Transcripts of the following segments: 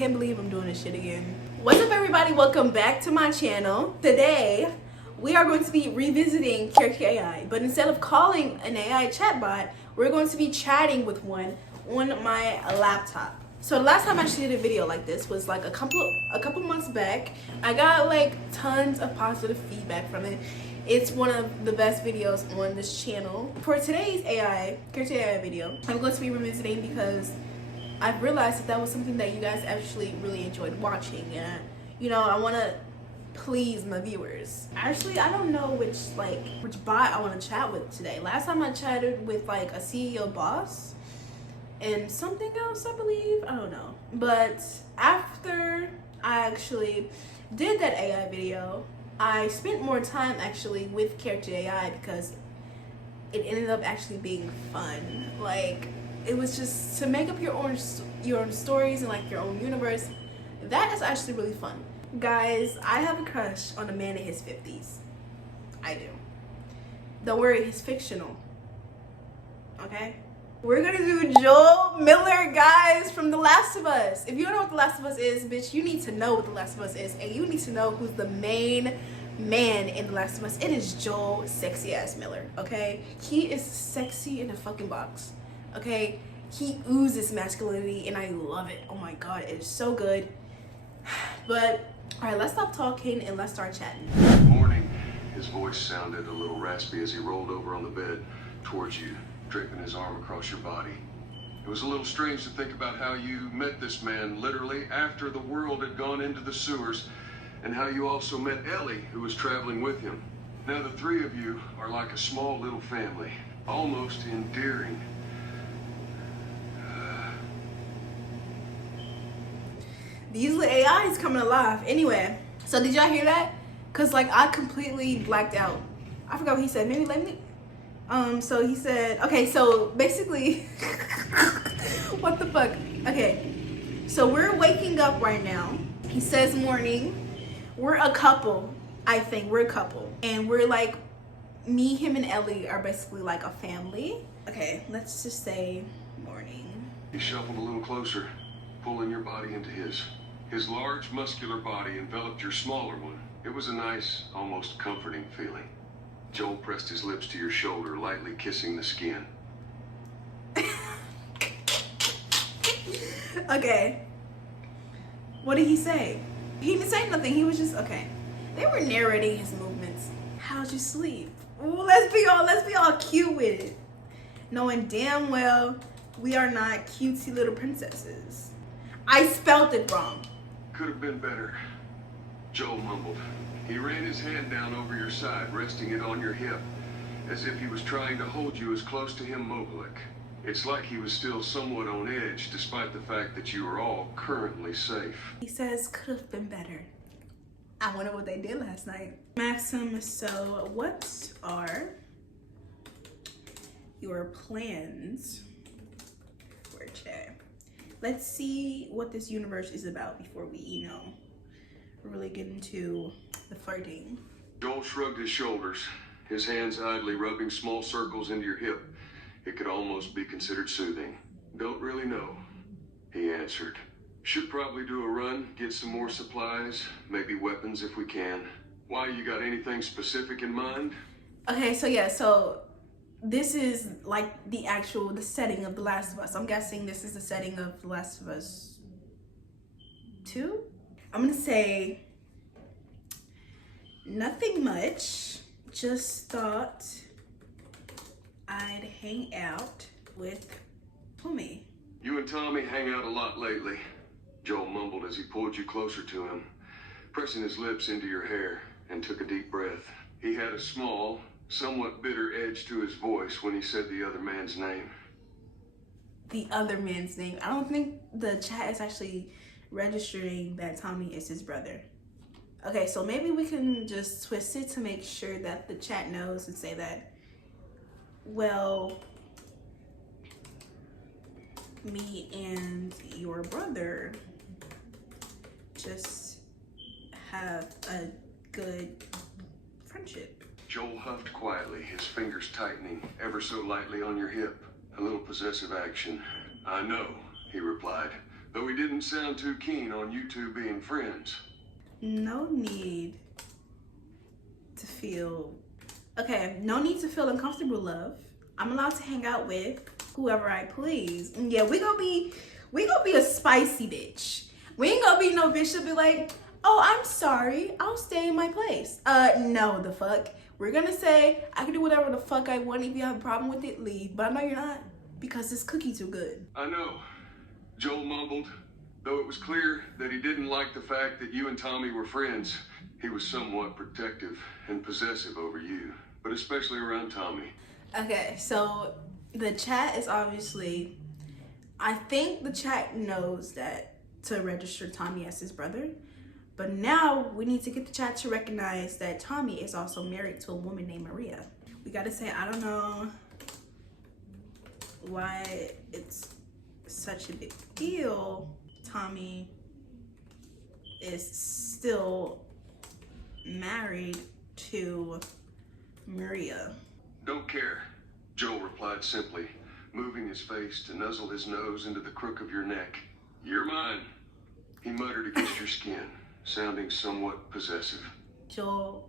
can't believe I'm doing this shit again. What's up, everybody? Welcome back to my channel. Today, we are going to be revisiting Character.ai, but instead of calling an AI chatbot, we're going to be chatting with one on my laptop. So the last time I actually did a video like this was like a couple months back. I got like tons of positive feedback from it. It's one of the best videos on this channel. For today's Character.ai video, I'm going to be revisiting because I've realized that was something that you guys actually really enjoyed watching, and I want to please my viewers. Actually, I don't know which bot I want to chat with today. Last time I chatted with like a CEO boss and something else, I believe. I don't know. But after I actually did that AI video, I spent more time actually with Character.ai because it ended up actually being fun. Like, it was just to make up your own stories and like your own universe. That is actually really fun. Guys, I have a crush on a man in his 50s. I do. Don't worry, he's fictional. Okay? We're gonna do Joel Miller, guys, from The Last of Us. If you don't know what The Last of Us is, bitch, you need to know what The Last of Us is, and you need to know who's the main man in The Last of Us. It is Joel sexy ass Miller, okay? He is sexy in a fucking box, okay? He oozes masculinity and I love it. Oh my god, it is so good. But all right, let's stop talking and let's start chatting. Good morning. His voice sounded a little raspy as he rolled over on the bed towards you, draping his arm across your body. It was a little strange to think about how you met this man literally after the world had gone into the sewers, and how you also met Ellie, who was traveling with him. Now the three of you are like a small little family, almost endearing. These little AIs coming alive. Anyway, so did y'all hear that? Cause like I completely blacked out. I forgot what he said. Maybe let me. So he said, okay, so basically, what the fuck? Okay, so we're waking up right now. He says morning. We're a couple. I think we're a couple, and we're like, me, him, and Ellie are basically like a family. Okay, let's just say morning. He shuffled a little closer, pulling your body into his. His large, muscular body enveloped your smaller one. It was a nice, almost comforting feeling. Joel pressed his lips to your shoulder, lightly kissing the skin. Okay. What did he say? He didn't say nothing. He was just, okay. They were narrating his movements. How'd you sleep? Ooh, let's be all cute with it. Knowing damn well we are not cutesy little princesses. I spelled it wrong. Could have been better, Joel mumbled. He ran his hand down over your side, resting it on your hip, as if he was trying to hold you as close to him mobilic. It's like he was still somewhat on edge, despite the fact that you are all currently safe. He says, could have been better. I wonder what they did last night. Maxim, so what are your plans for chat? Let's see what this universe is about before we, really get into the flirting. Joel shrugged his shoulders, his hands idly rubbing small circles into your hip. It could almost be considered soothing. Don't really know, he answered. Should probably do a run, get some more supplies, maybe weapons if we can. Why, you got anything specific in mind? Okay, so yeah, so this is like the setting of The Last of Us. I'm guessing this is the setting of The Last of Us 2? I'm gonna say nothing much. Just thought I'd hang out with Tommy. You and Tommy hang out a lot lately, Joel mumbled as he pulled you closer to him, pressing his lips into your hair, and took a deep breath. He had a small, somewhat bitter edge to his voice when he said the other man's name. The other man's name? I don't think the chat is actually registering that Tommy is his brother. Okay, so maybe we can just twist it to make sure that the chat knows and say that, well, me and your brother just have a good friendship. Joel huffed quietly, his fingers tightening ever so lightly on your hip. A little possessive action. I know, he replied, though he didn't sound too keen on you two being friends. No need to feel... Okay, no need to feel uncomfortable, love. I'm allowed to hang out with whoever I please. And yeah, we gonna be a spicy bitch. We ain't gonna be no bitch to be like, oh, I'm sorry, I'll stay in my place. No, the fuck. We're gonna say, I can do whatever the fuck I want. If you have a problem with it, leave. But I know you're not, because this cookie too good. I know, Joel mumbled. Though it was clear that he didn't like the fact that you and Tommy were friends, he was somewhat protective and possessive over you, but especially around Tommy. Okay, so the chat is obviously, I think the chat knows that to register Tommy as his brother, but now we need to get the chat to recognize that Tommy is also married to a woman named Maria. We gotta say, I don't know why it's such a big deal. Tommy is still married to Maria. Don't care, Joel replied simply, moving his face to nuzzle his nose into the crook of your neck. You're mine, he muttered against your skin, sounding somewhat possessive. Joel,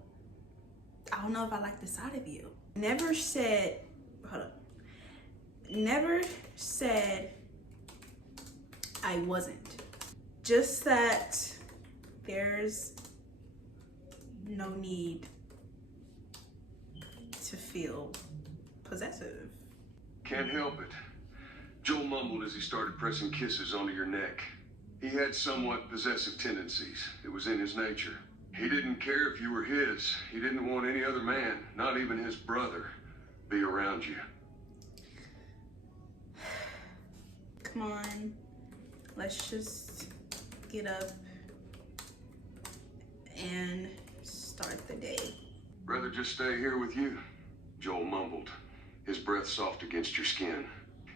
I don't know if I like this side of you. Never said I wasn't. Just that there's no need to feel possessive. Can't help it, Joel mumbled as he started pressing kisses onto your neck. He had somewhat possessive tendencies. It was in his nature. He didn't care if you were his. He didn't want any other man, not even his brother, be around you. Come on, let's just get up and start the day. Rather just stay here with you, Joel mumbled, his breath soft against your skin.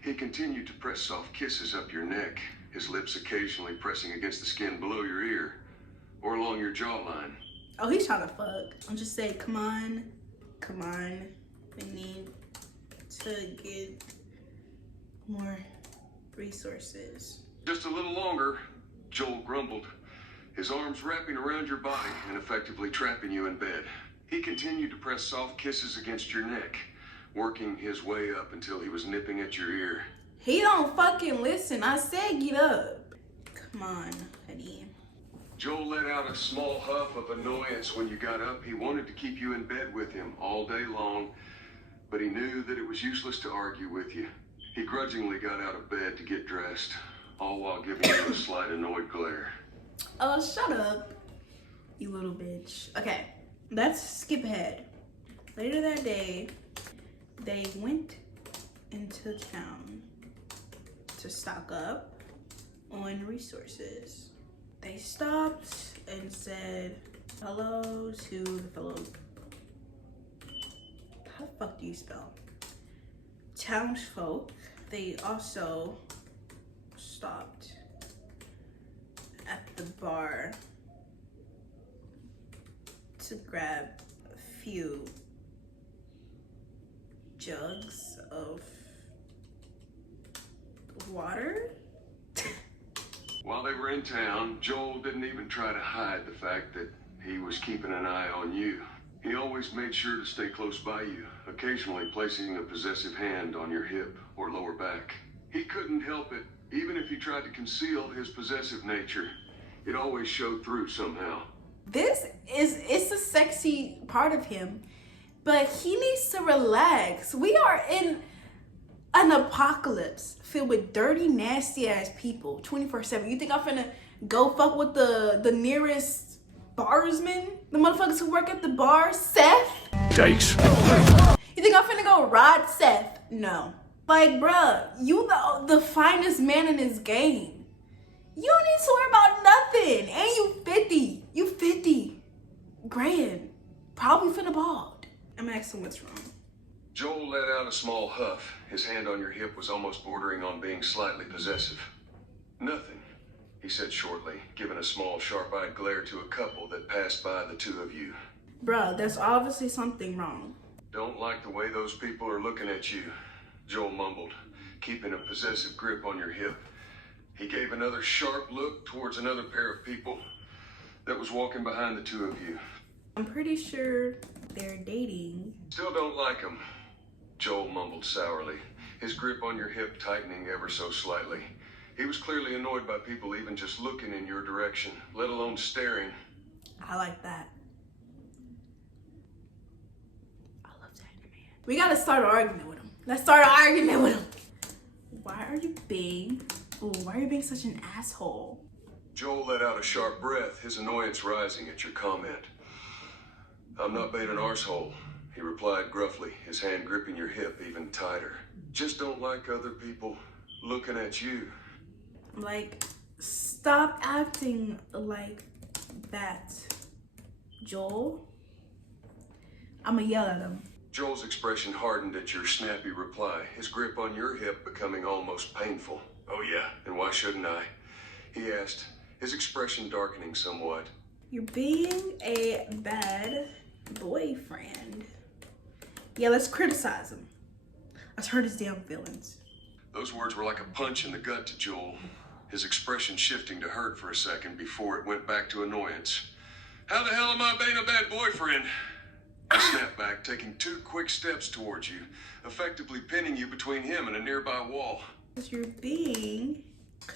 He continued to press soft kisses up your neck, his lips occasionally pressing against the skin below your ear or along your jawline. Oh, he's trying to fuck. I'm just saying, come on. We need to get more resources. Just a little longer, Joel grumbled, his arms wrapping around your body and effectively trapping you in bed. He continued to press soft kisses against your neck, working his way up until he was nipping at your ear. He don't fucking listen. I said get up. Come on, honey. Joel let out a small huff of annoyance when you got up. He wanted to keep you in bed with him all day long, but he knew that it was useless to argue with you. He grudgingly got out of bed to get dressed, all while giving you a slight annoyed glare. Oh, shut up, you little bitch. Okay, let's skip ahead. Later that day, they went into town to stock up on resources. They stopped and said hello to the fellow. How the fuck do you spell? Townsfolk. They also stopped at the bar to grab a few jugs of water. While they were in town, Joel didn't even try to hide the fact that he was keeping an eye on you. He always made sure to stay close by you, occasionally placing a possessive hand on your hip or lower back. He couldn't help it, even if he tried to conceal his possessive nature. It always showed through somehow. It's a sexy part of him, but he needs to relax. We are in an apocalypse filled with dirty, nasty ass people 24/7. You think I'm finna go fuck with the nearest barsman? The motherfuckers who work at the bar? Seth? Yikes. You think I'm finna go rod Seth? No. Like, bruh, you the finest man in this game. You don't need to worry about nothing. And you 50. You 50 grand. Probably finna bald. I'm asking what's wrong. Joel let out a small huff. His hand on your hip was almost bordering on being slightly possessive. Nothing, he said shortly, giving a small, sharp-eyed glare to a couple that passed by the two of you. Bruh, there's obviously something wrong. Don't like the way those people are looking at you, Joel mumbled, keeping a possessive grip on your hip. He gave another sharp look towards another pair of people that was walking behind the two of you. I'm pretty sure they're dating. Still don't like him, Joel mumbled sourly, his grip on your hip tightening ever so slightly. He was clearly annoyed by people even just looking in your direction, let alone staring. I like that. I love that man. We gotta start an argument with him. Let's start an argument with him. Why are you being such an asshole? Joel let out a sharp breath, his annoyance rising at your comment. I'm not being an arsehole, he replied gruffly, his hand gripping your hip even tighter. Just don't like other people looking at you. Like, stop acting like that, Joel. I'ma yell at him. Joel's expression hardened at your snappy reply, his grip on your hip becoming almost painful. Oh yeah, and why shouldn't I? He asked, his expression darkening somewhat. You're being a bad boyfriend. Yeah, let's criticize him. Let's hurt his damn feelings. Those words were like a punch in the gut to Joel, his expression shifting to hurt for a second before it went back to annoyance. How the hell am I being a bad boyfriend? He snapped back, taking 2 quick steps towards you, effectively pinning you between him and a nearby wall. Cause you're being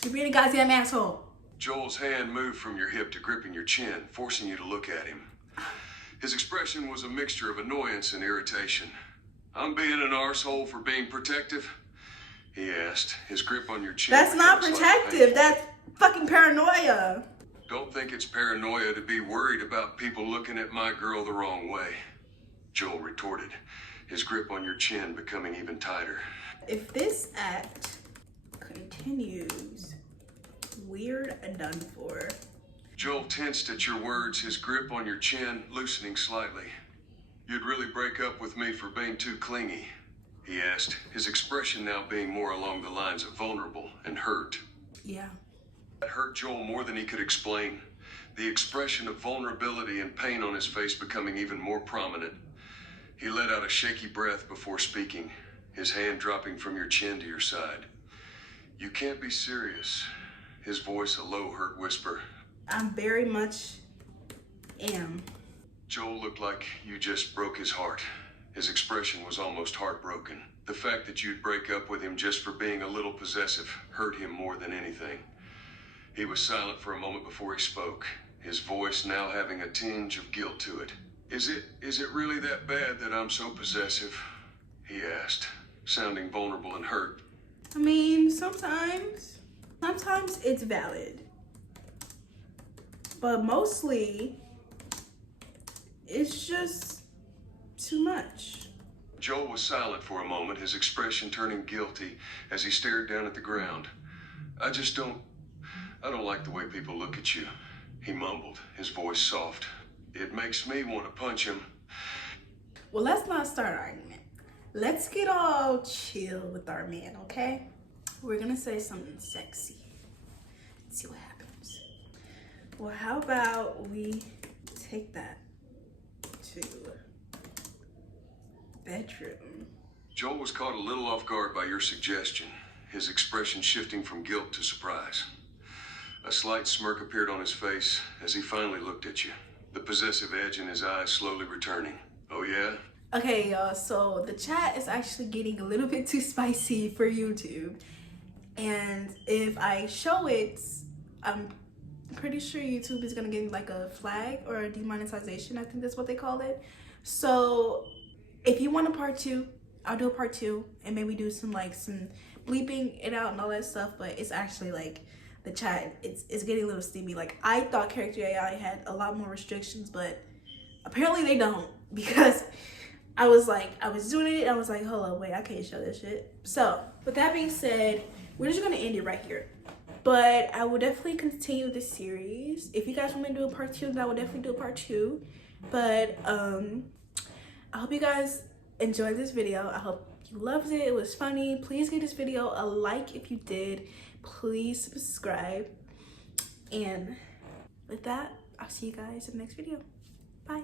a goddamn asshole. Joel's hand moved from your hip to gripping your chin, forcing you to look at him. His expression was a mixture of annoyance and irritation. I'm being an arsehole for being protective? He asked, his grip on your chin. That's not protective, that's fucking paranoia. Don't think it's paranoia to be worried about people looking at my girl the wrong way, Joel retorted, his grip on your chin becoming even tighter. If this act continues, we're done for. Joel tensed at your words, his grip on your chin loosening slightly. You'd really break up with me for being too clingy, he asked, his expression now being more along the lines of vulnerable and hurt. Yeah. That hurt Joel more than he could explain, the expression of vulnerability and pain on his face becoming even more prominent. He let out a shaky breath before speaking, his hand dropping from your chin to your side. You can't be serious, his voice a low, hurt whisper. I very much am. Joel looked like you just broke his heart. His expression was almost heartbroken. The fact that you'd break up with him just for being a little possessive hurt him more than anything. He was silent for a moment before he spoke, his voice now having a tinge of guilt to it. Is it really that bad that I'm so possessive? He asked, sounding vulnerable and hurt. I mean, sometimes it's valid. But mostly, it's just too much. Joel was silent for a moment, his expression turning guilty as he stared down at the ground. I don't like the way people look at you, he mumbled, his voice soft. It makes me want to punch him. Well, let's not start an argument. Let's get all chill with our man, okay? We're gonna say something sexy. Let's see what happens. Well, how about we take that to bedroom? Joel was caught a little off guard by your suggestion, his expression shifting from guilt to surprise. A slight smirk appeared on his face as he finally looked at you, the possessive edge in his eyes slowly returning. Oh yeah? Okay, y'all, so the chat is actually getting a little bit too spicy for YouTube. And if I show it, I'm pretty sure YouTube is gonna get like a flag or a demonetization. I think that's what they call it. So if you want a part 2, I'll do a part 2 and maybe do some bleeping it out and all that stuff. But it's actually like the chat, it's getting a little steamy. Like, I thought Character.ai had a lot more restrictions, but apparently they don't, because I was doing it and I was like, hold up, wait, I can't show this shit. So with that being said, we're just gonna end it right here. But I will definitely continue this series. If you guys want me to do a part 2, then I will definitely do a part 2. But I hope you guys enjoyed this video. I hope you loved it. It was funny. Please give this video a like if you did. Please subscribe. And with that, I'll see you guys in the next video. Bye.